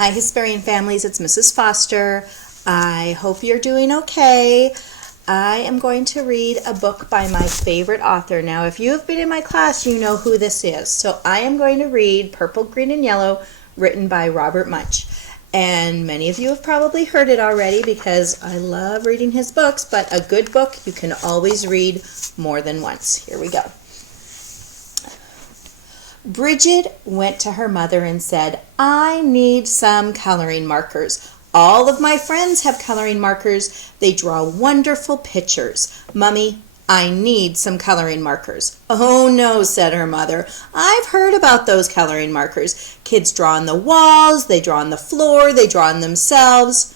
Hi Hesperian families, it's Mrs. Foster. I hope you're doing okay. I am going to read a book by my favorite author. Now, if you have been in my class, you know who this is. So I am going to read Purple, Green, and Yellow, written by Robert Munsch. And many of you have probably heard it already because I love reading his books, but a good book you can always read more than once. Here we go. Bridget went to her mother and said, "I need some coloring markers. All of my friends have coloring markers. They draw wonderful pictures. Mummy, I need some coloring markers." "Oh no," said her mother. "I've heard about those coloring markers. Kids draw on the walls, they draw on the floor, they draw on themselves.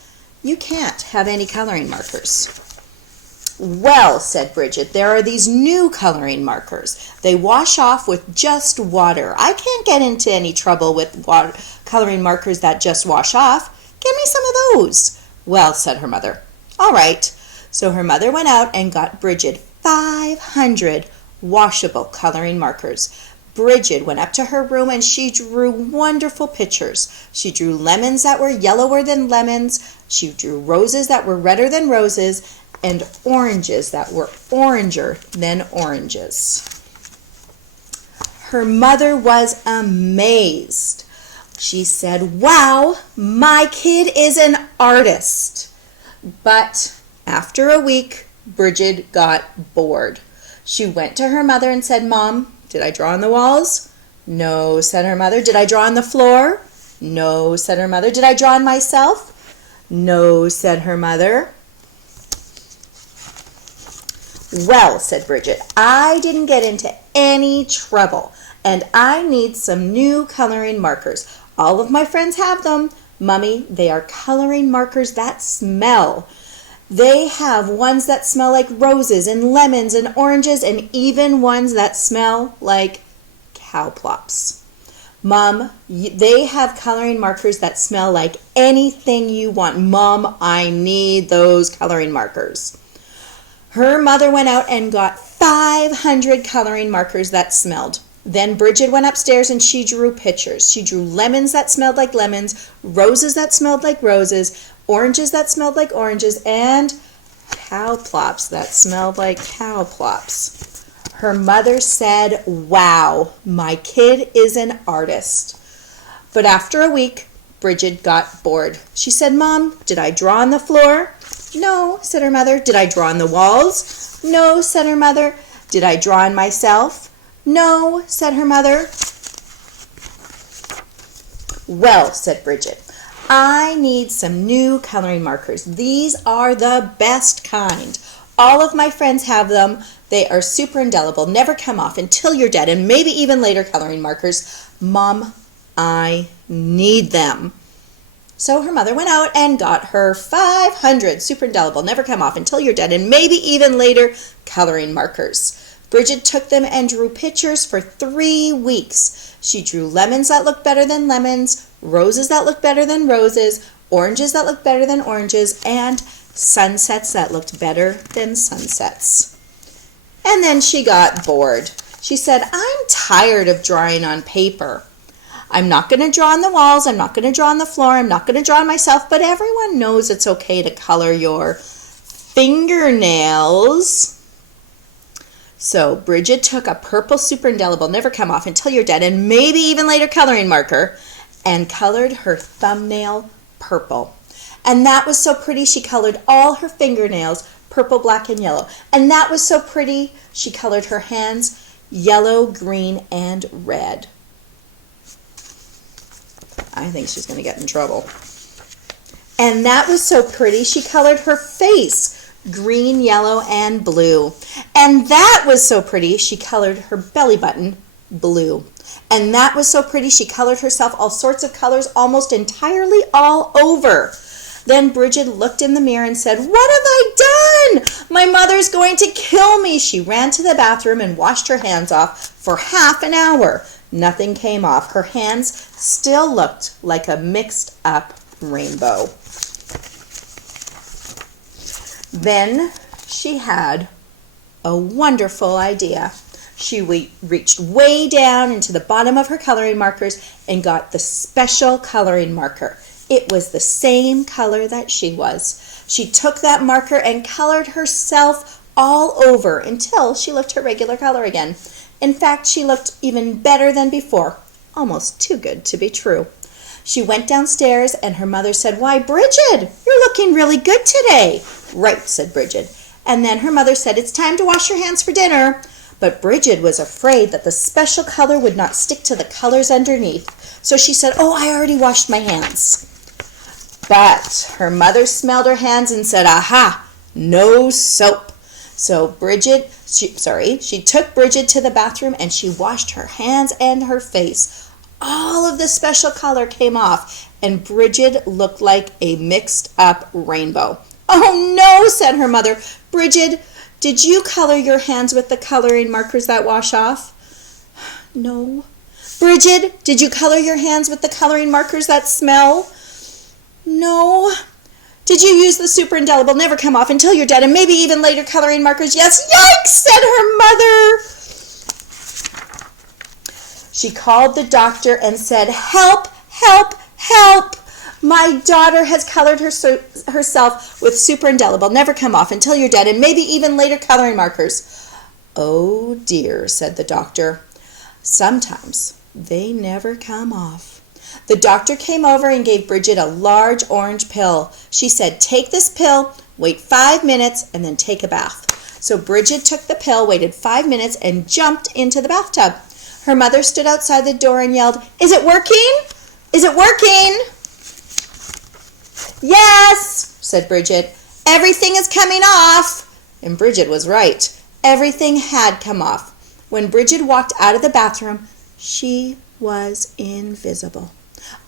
You can't have any coloring markers." "Well," said Bridget, "there are these new coloring markers. They wash off with just water. I can't get into any trouble with coloring markers that just wash off. Give me some of those." "Well," said her mother. "All right." So her mother went out and got Bridget 500 washable coloring markers. Bridget went up to her room and she drew wonderful pictures. She drew lemons that were yellower than lemons. She drew roses that were redder than roses, and oranges that were oranger than oranges. Her mother was amazed. She said, "Wow, my kid is an artist." But after a week, Bridget got bored. She went to her mother and said, "Mom, did I draw on the walls?" "No," said her mother. "Did I draw on the floor?" "No," said her mother. "Did I draw on myself?" "No," said her mother. "Well," said Bridget, "I didn't get into any trouble, and I need some new coloring markers. All of my friends have them. Mummy, they are coloring markers that smell. They have ones that smell like roses and lemons and oranges, and even ones that smell like cow plops. Mom, they have coloring markers that smell like anything you want. Mom, I need those coloring markers." Her mother went out and got 500 coloring markers that smelled. Then Bridget went upstairs and she drew pictures. She drew lemons that smelled like lemons, roses that smelled like roses, oranges that smelled like oranges, and cow plops that smelled like cow plops. Her mother said, "Wow, my kid is an artist." But after a week, Bridget got bored. She said, "Mom, did I draw on the floor?" "No," said her mother. "Did I draw on the walls?" "No," said her mother. "Did I draw on myself?" "No," said her mother. "Well," said Bridget, "I need some new coloring markers. These are the best kind. All of my friends have them. They are super indelible, never come off until you're dead, and maybe even later coloring markers. Mom, I need them." So her mother went out and got her 500 super indelible, never come off until you're dead, and maybe even later coloring markers. Bridget took them and drew pictures for 3 weeks. She drew lemons that looked better than lemons, roses that looked better than roses, oranges that looked better than oranges, and sunsets that looked better than sunsets. And then she got bored. She said, "I'm tired of drawing on paper. I'm not going to draw on the walls, I'm not going to draw on the floor, I'm not going to draw on myself, but everyone knows it's okay to color your fingernails." So Bridget took a purple super indelible, never come off until you're dead, and maybe even later coloring marker, and colored her thumbnail purple. And that was so pretty, she colored all her fingernails purple, black, and yellow. And that was so pretty, she colored her hands yellow, green, and red. I think she's going to get in trouble. And that was so pretty, she colored her face green, yellow, and blue. And that was so pretty, she colored her belly button blue. And that was so pretty, she colored herself all sorts of colors, almost entirely all over. Then Bridget looked in the mirror and said, "What have I done? My mother's going to kill me." She ran to the bathroom and washed her hands off for half an hour. Nothing came off. Her hands still looked like a mixed up rainbow. Then she had a wonderful idea. She reached way down into the bottom of her coloring markers and got the special coloring marker. It was the same color that she was. She took that marker and colored herself all over until she looked her regular color again. In fact, she looked even better than before, almost too good to be true. She went downstairs and her mother said, "Why, Bridget, you're looking really good today." "Right," said Bridget. And then her mother said, "It's time to wash your hands for dinner." But Bridget was afraid that the special color would not stick to the colors underneath. So she said, "Oh, I already washed my hands." But her mother smelled her hands and said, "Aha, no soap." So she took Bridget to the bathroom and she washed her hands and her face. All of the special color came off and Bridget looked like a mixed up rainbow. "Oh no," said her mother. "Bridget, did you color your hands with the coloring markers that wash off?" "No." "Bridget, did you color your hands with the coloring markers that smell?" "No." "Did you use the super indelible never come off until you're dead and maybe even later coloring markers?" "Yes." "Yikes," said her mother. She called the doctor and said, "Help, help, help. My daughter has colored herself with super indelible never come off until you're dead and maybe even later coloring markers." "Oh dear," said the doctor. "Sometimes they never come off." The doctor came over and gave Bridget a large orange pill. She said, "Take this pill, wait 5 minutes, and then take a bath." So Bridget took the pill, waited 5 minutes, and jumped into the bathtub. Her mother stood outside the door and yelled, "Is it working? Is it working?" "Yes," said Bridget. "Everything is coming off." And Bridget was right. Everything had come off. When Bridget walked out of the bathroom, she was invisible.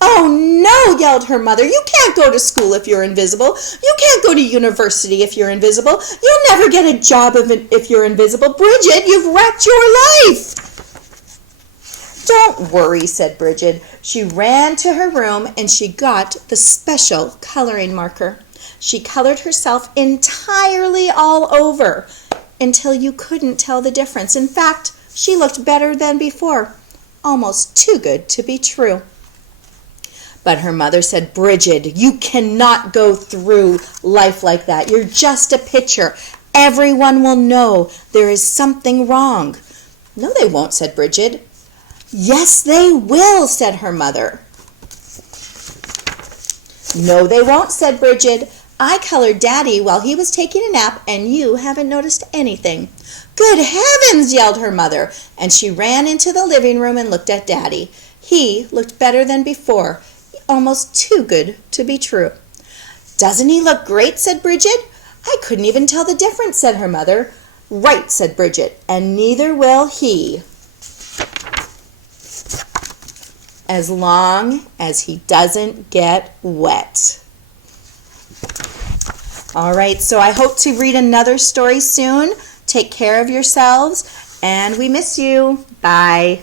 "Oh no," yelled her mother. "You can't go to school if you're invisible. You can't go to university if you're invisible. You'll never get a job if you're invisible. Bridget, you've wrecked your life." "Don't worry," said Bridget. She ran to her room and she got the special coloring marker. She colored herself entirely all over until you couldn't tell the difference. In fact, she looked better than before, almost too good to be true. But her mother said, "Bridget, you cannot go through life like that. You're just a picture. Everyone will know there is something wrong." "No, they won't," said Bridget. "Yes, they will," said her mother. "No, they won't," said Bridget. "I colored Daddy while he was taking a nap, and you haven't noticed anything." "Good heavens," yelled her mother, and she ran into the living room and looked at Daddy. He looked better than before, almost too good to be true. "Doesn't he look great?" said Bridget. "I couldn't even tell the difference," said her mother. "Right," said Bridget, "and neither will he, as long as he doesn't get wet." All right, so I hope to read another story soon. Take care of yourselves, and we miss you. Bye.